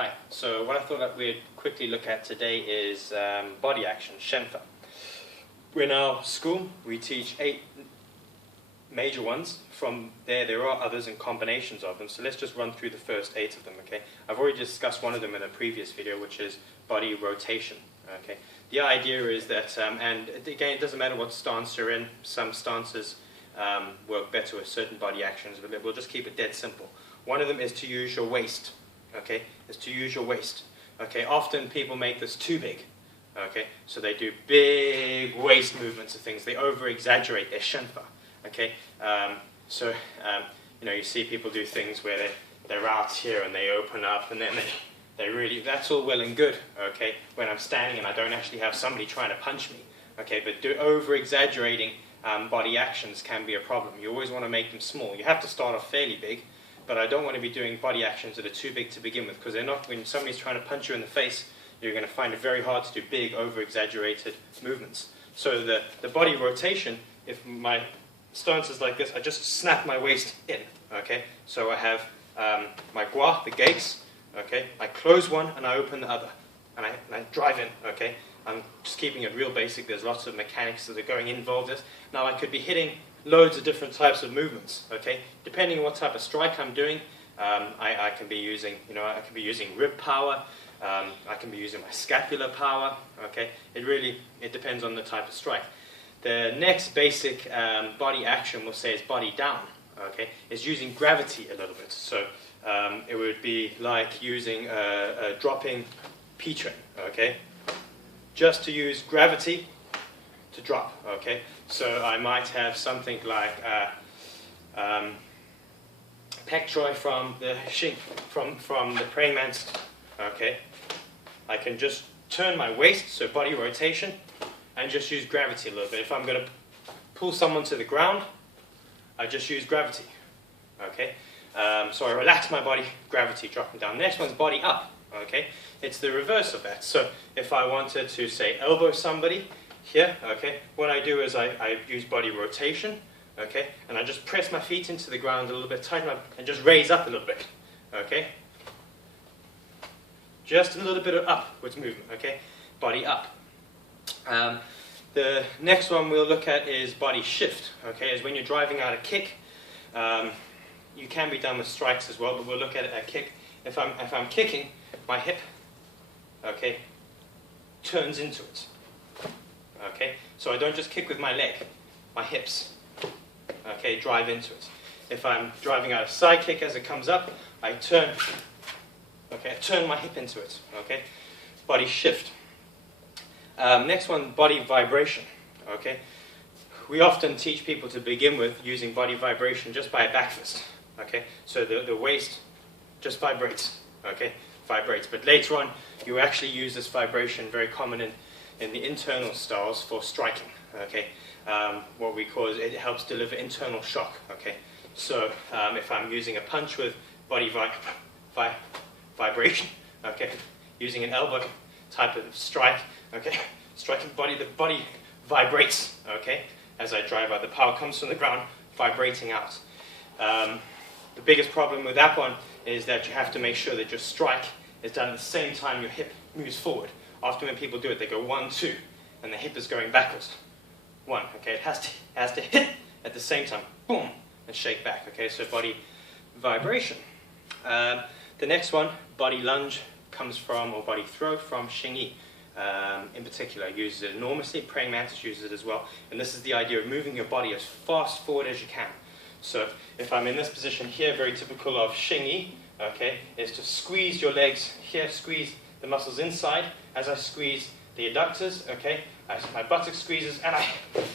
Hi, so what I thought that we'd quickly look at today is body action, shenfa. In our school, we teach 8 major ones. From there are others and combinations of them, so let's just run through the first 8 of them, okay? I've already discussed one of them in a previous video, which is body rotation, okay? The idea is that, and again, it doesn't matter what stance you're in, some stances work better with certain body actions, but we'll just keep it dead simple. One of them is to use your waist, okay? Is to use your waist, okay? Often people make this too big, okay? So they do big waist movements of things. They over-exaggerate their shenfa, okay? You know, you see people do things where they're out here and they open up and then they really, that's all well and good, okay? When I'm standing and I don't actually have somebody trying to punch me, okay? But over-exaggerating body actions can be a problem. You always want to make them small. You have to start off fairly big, but I don't want to be doing body actions that are too big to begin with, because they're not, when somebody's trying to punch you in the face, you're going to find it very hard to do big, over-exaggerated movements. So the body rotation, if my stance is like this, I just snap my waist in, okay? So I have my gua, the gates, okay? I close one and I open the other, and I drive in, okay? I'm just keeping it real basic. There's lots of mechanics that are going involved in this. Now I could be hitting loads of different types of movements, okay? Depending on what type of strike I'm doing, I can be using, I can be using rib power, I can be using my scapular power, okay? It depends on the type of strike. The next basic body action, we'll say, is body down, okay? Is using gravity a little bit. So it would be like using a dropping P-train, okay? Just to use gravity to drop, okay? So I might have something like pectoral from the from the praying mantis, okay? I can just turn my waist, so body rotation, and just use gravity a little bit. If I'm going to pull someone to the ground, I just use gravity, okay? So I relax my body, gravity dropping down. Next one's body up, okay? It's the reverse of that. So if I wanted to, say, elbow somebody here, okay, what I do is I use body rotation, okay, and I just press my feet into the ground a little bit, tighten up, and just raise up a little bit, okay? Just a little bit of upwards movement, okay? Body up. The next one we'll look at is body shift, okay? Is when you're driving out a kick. You can be done with strikes as well, but we'll look at a kick. If I'm kicking, my hip, okay, turns into it, okay? So I don't just kick with my leg, my hips, okay, drive into it. If I'm driving out a side kick as it comes up, I turn, okay, I turn my hip into it, okay? Body shift. Next one, body vibration, okay? We often teach people to begin with using body vibration just by a back fist, okay? So the waist just vibrates, okay? Vibrates. But later on, you actually use this vibration, very common in the internal styles, for striking, okay? What we call it helps deliver internal shock, okay? So if I'm using a punch with body vibration, okay? Using an elbow type of strike, okay? Striking body, the body vibrates, okay? As I drive out, the power comes from the ground, vibrating out. The biggest problem with that one is that you have to make sure that your strike is done at the same time your hip moves forward. Often when people do it, they go 1, 2, and the hip is going backwards. 1, okay? It has to hit at the same time, boom, and shake back, okay? So body vibration. The next one, body lunge, comes from, or body throw, from Xingyi. In particular, uses it enormously. Praying mantis uses it as well. And this is the idea of moving your body as fast forward as you can. So if I'm in this position here, very typical of Xingyi, okay, is to squeeze your legs here, squeeze the muscles inside. As I squeeze the adductors, okay, my buttock squeezes and I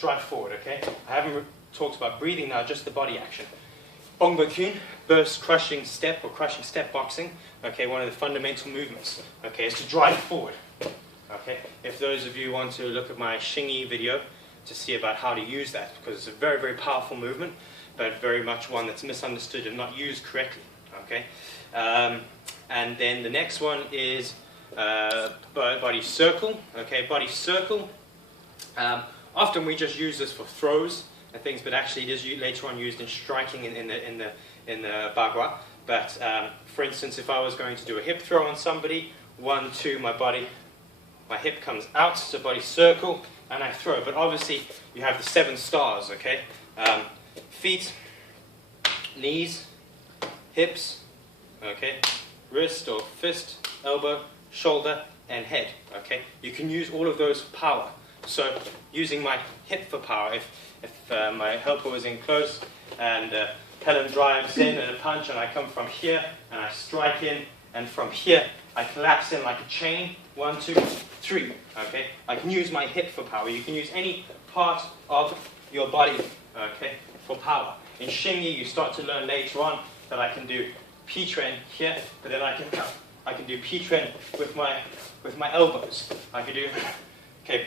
drive forward, okay. I haven't talked about breathing now, just the body action. Bongbo Kyun, burst crushing step or crushing step boxing, okay, one of the fundamental movements, okay, is to drive forward. Okay, if those of you want to look at my Xingyi video to see about how to use that, because it's a very, very powerful movement, but very much one that's misunderstood and not used correctly. Okay, and then the next one is body circle. Okay, body circle. Often we just use this for throws and things, but actually it is later on used in striking in the bagua. But for instance, if I was going to do a hip throw on somebody, 1, 2, my hip comes out, so body circle, and I throw. But obviously, you have the 7 stars, okay? Feet, knees, hips, okay? Wrist or fist, elbow, shoulder, and head, okay? You can use all of those for power. So, using my hip for power, if my helper was in close, and Helen drives in and a punch, and I come from here, and I strike in, and from here, I collapse in like a chain, 1, 2, 3, okay? I can use my hip for power. You can use any part of your body, okay, for power. In Shingi, you start to learn later on that I can do P-tren here, but then I can do P-tren with my elbows. I can do, okay,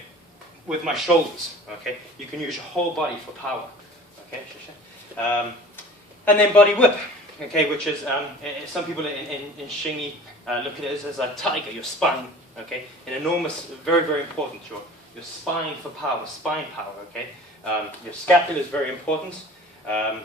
with my shoulders, okay? You can use your whole body for power, okay? And then body whip, okay, which is, some people in Shingi look at it as a tiger, your spine, okay? An enormous, very, very important, your spine for power, spine power, okay? Your scapula is very important.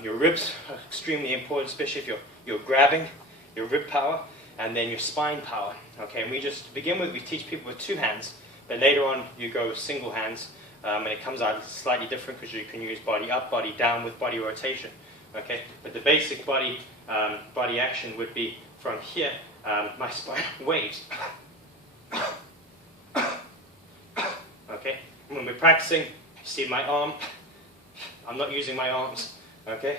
Your ribs are extremely important, especially if you're grabbing, your rib power, and then your spine power, okay? And we just, to begin with, we teach people with 2 hands, but later on you go with single hands, and it comes out slightly different because you can use body up, body down with body rotation. Okay, but the basic body action would be from here. My spine waves. Okay, when we're practicing, you see my arm. I'm not using my arms. Okay,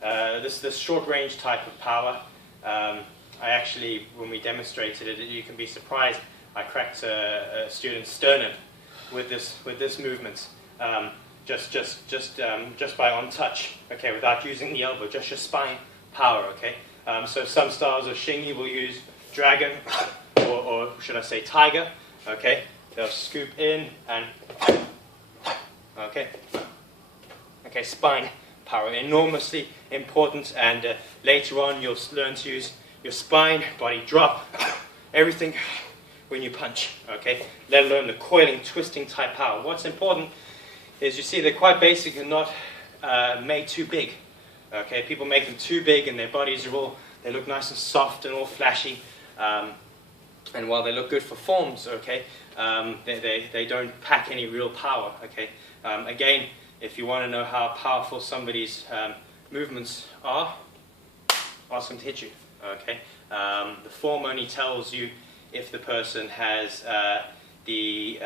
this short range type of power. I actually, when we demonstrated it, you can be surprised. I cracked a student's sternum with this movement. Just by on touch, okay, without using the elbow, just your spine power, okay. So some styles of Shingi will use dragon, or should I say tiger, okay. They'll scoop in and, okay, spine power, enormously important. And later on, you'll learn to use your spine, body drop, everything when you punch, okay. Let alone the coiling, twisting type power. What's important is, you see, they're quite basic and not made too big. Okay, people make them too big and their bodies are they look nice and soft and all flashy. And while they look good for forms, okay, they don't pack any real power, okay. Again, if you want to know how powerful somebody's movements are, ask them to hit you, okay. The form only tells you if the person has the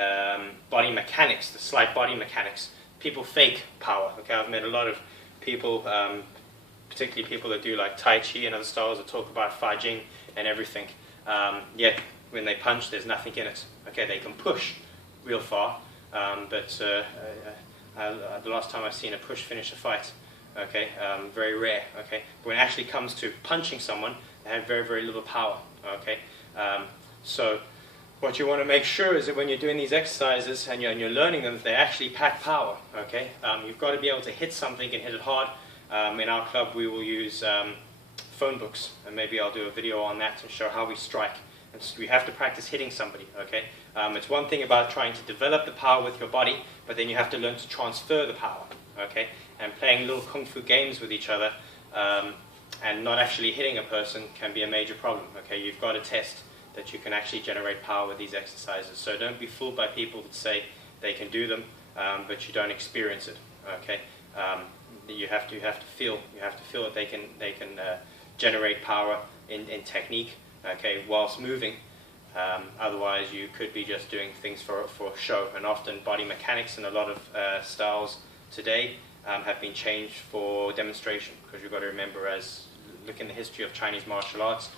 body mechanics, the slight body mechanics. People fake power, okay? I've met a lot of people, particularly people that do like Tai Chi and other styles that talk about Fa Jing and everything. Yet, when they punch, there's nothing in it. Okay, they can push real far, but the last time I've seen a push finish a fight, okay, very rare, okay? But when it actually comes to punching someone, they have very, very little power, okay? So, what you want to make sure is that when you're doing these exercises and you're learning them, they actually pack power, okay? You've got to be able to hit something and hit it hard. In our club, we will use phone books, and maybe I'll do a video on that to show how we strike. And so we have to practice hitting somebody, okay? It's one thing about trying to develop the power with your body, but then you have to learn to transfer the power, okay? And playing little kung fu games with each other and not actually hitting a person can be a major problem, okay? You've got to test that you can actually generate power with these exercises. So don't be fooled by people that say they can do them, but you don't experience it. Okay, you have to feel that they can generate power in technique. Okay, whilst moving. Otherwise, you could be just doing things for show. And often, body mechanics in a lot of styles today have been changed for demonstration. Because you've got to remember, look in the history of Chinese martial arts,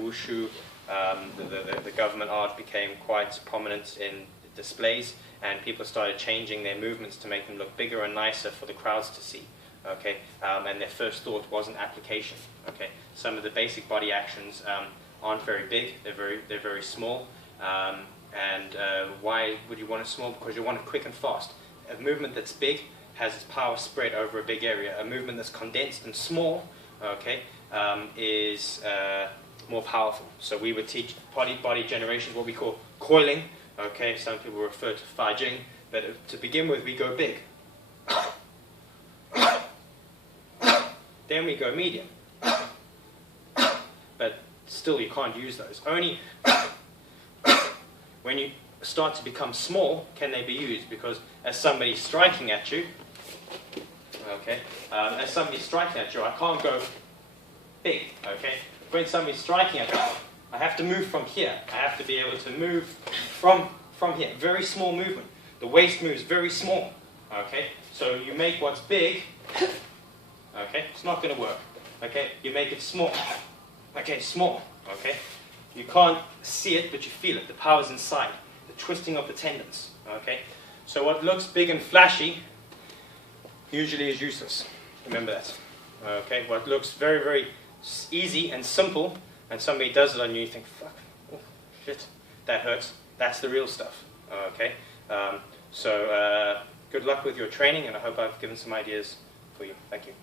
wushu. The government art became quite prominent in displays, and people started changing their movements to make them look bigger and nicer for the crowds to see. Okay, and their first thought wasn't application. Okay, some of the basic body actions aren't very big; they're very small. And why would you want it small? Because you want it quick and fast. A movement that's big has its power spread over a big area. A movement that's condensed and small, okay, is more powerful. So we would teach body generation, what we call coiling. Okay, some people refer to Fa Jing, but to begin with, we go big. Then we go medium. but still you can't use those. Only when you start to become small can they be used, because as somebody's striking at you, okay, as somebody's striking at you, I can't go big, okay? When somebody's striking at me, I have to move from here. I have to be able to move from here. Very small movement. The waist moves very small, okay? So you make what's big, okay? It's not going to work, okay? You make it small, okay? Small, okay? You can't see it, but you feel it. The power's inside. The twisting of the tendons, okay? So what looks big and flashy usually is useless. Remember that, okay? What looks very, very easy and simple, and somebody does it on you, you think, fuck, oh, shit, that hurts. That's the real stuff, okay? So good luck with your training, and I hope I've given some ideas for you. Thank you.